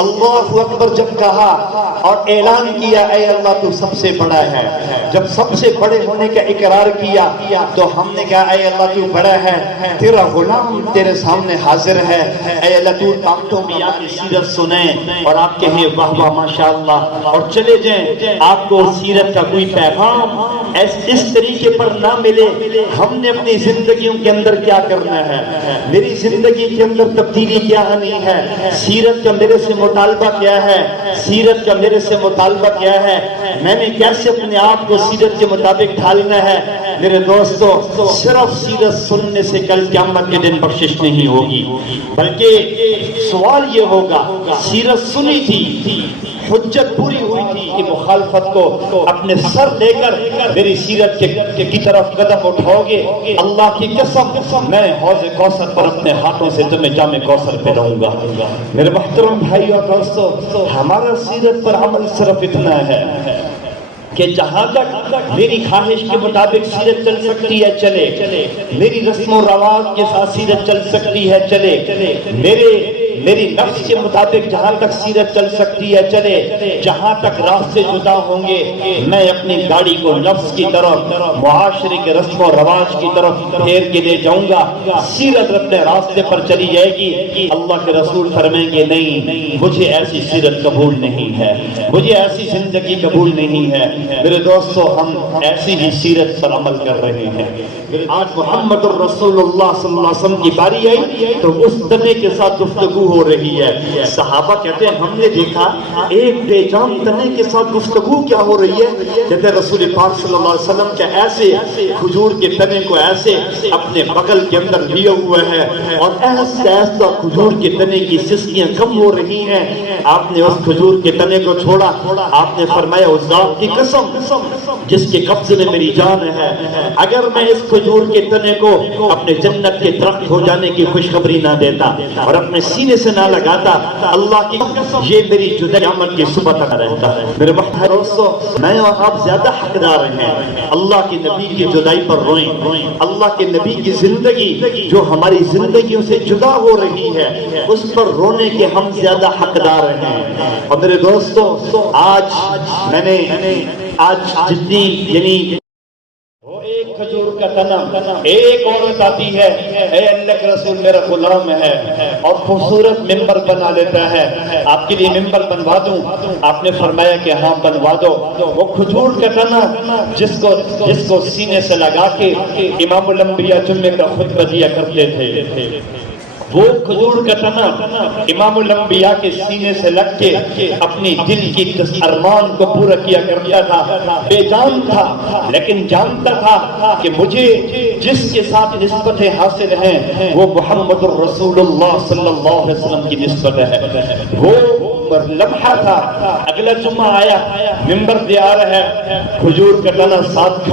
اللہ اکبر جب کہا اور اعلان کیا اے اللہ تو سب سے بڑا ہے، جب سب سے بڑے ہونے کا اقرار کیا تو ہم نے کہا اے اللہ تو بڑا ہے، تیرا غلام تیرے سامنے حاضر ہے، اے اللہ تو طاقتوں میں کی سیرت سنیں اور آپ کہیں واہ واہ ماشاءاللہ اور چلے جائیں۔ آپ کو سیرت کا کوئی پیغام اس طریقے پر نہ ملے، ہم نے اپنی زندگیوں کے اندر کیا کرنا ہے، میری زندگی کے اندر تبدیلی کیا آنی ہے، سیرت کا میرے سے مطالبہ کیا ہے، سیرت کا میرے سے مطالبہ کیا ہے، میں نے کیسے اپنے آپ کو سیرت کے مطابق ڈھالنا ہے۔ میرے دوستو، صرف سیرت سننے سے کل قیامت کے دن بخشش نہیں ہوگی، بلکہ سوال یہ ہوگا سیرت سنی تھی، حجت پوری ہوئی تھی کہ مخالفت کو اپنے سر لے کر میری سیرت کی طرف قدم اٹھاؤ گے، اللہ کی قسم میں حوض کوثر پر اپنے ہاتھوں سے تمہیں جام کوثر پہ رہوں گا۔ میرے محترم بھائی اور دوستو، ہمارا سیرت پر عمل صرف اتنا ہے کہ جہاں تک میری خواہش کے مطابق سیرت چل سکتی ہے چلے، میری رسم و رواج کے ساتھ سیرت چل سکتی ہے چلے، میری نفس کے مطابق جہاں تک سیرت چل سکتی ہے چلے، جہاں تک راستے جدا ہوں گے میں اپنی گاڑی کو نفس کی طرف، معاشرے کے رسم و رواج کی طرف پھیر کے لے جاؤں گا، سیرت اپنے راستے پر چلی جائے گی۔ اللہ کے رسول فرمائیں گے نہیں، مجھے ایسی سیرت قبول نہیں ہے، مجھے ایسی زندگی قبول نہیں ہے۔ میرے دوستو، ہم ایسی ہی سیرت پر عمل کر رہے ہیں۔ آج محمد الرسول اللہ صلی اللہ علیہ وسلم کی باری آئی تو اس تنے کے ساتھ گفتگو ہو رہی ہے۔ صحابہ کہتے ہیں ہم نے دیکھا ایک بے جان تنے کے ساتھ گفتگو کیا ہو رہی ہے، کہتے ہیں رسول پاک صلی اللہ علیہ وسلم کے ایسے کھجور کے تنے کو ایسے اپنے بغل کے اندر لیے ہوئے ہے اور ایسا ایسا کھجور کے تنے کی سسکیاں کم ہو رہی ہیں۔ آپ نے اس کھجور کے تنے کو چھوڑا، آپ نے فرمایا اس ذات کی قسم جس کے قبضے میں میری جان ہے، اگر میں اس کھجور کے تنے کو اپنے جنت کے درخت ہو جانے کی خوشخبری نہ دیتا اور اپنے سینے سے نہ لگاتا، اللہ کی یہ میری جدائی قیامت کی صبح تک رہتا ہے۔ میرے محترم دوستو، میں اور آپ زیادہ حقدار ہیں اللہ کے نبی کی جدائی پر روئیں، اللہ کے نبی کی زندگی جو ہماری زندگیوں سے جدا ہو رہی ہے اس پر رونے کے ہم زیادہ حقدار ہیں۔ اور میرے دوستو، آج جتنی یعنی وہ ایک کھجور کا تنا، ایک عورت آتی ہے اے اللہ کے رسول میرا غلام ہے اور خوبصورت ممبر بنا لیتا ہے، آپ کے لیے ممبر بنوا دوں؟ آپ نے فرمایا کہ ہاں بنوا دو۔ وہ کھجور کا تنا جس کو سینے سے لگا کے امام الانبیاء جمعے کا خطبہ دیا کرتے تھے، وہ کھجور کا تنا امام الانبیاء کے سینے سے لگ کے اپنی دل کی ارمان کو پورا کیا کرتا تھا، بے جان تھا لیکن جانتا تھا کہ مجھے جس کے ساتھ نسبتیں حاصل ہیں وہ محمد الرسول اللہ صلی اللہ علیہ وسلم کی نسبت ہے۔ وہ لمحہ تھا، اگلا جمعہ آیا، ممبر تیار ہے، کھجور کا تنا ساتھ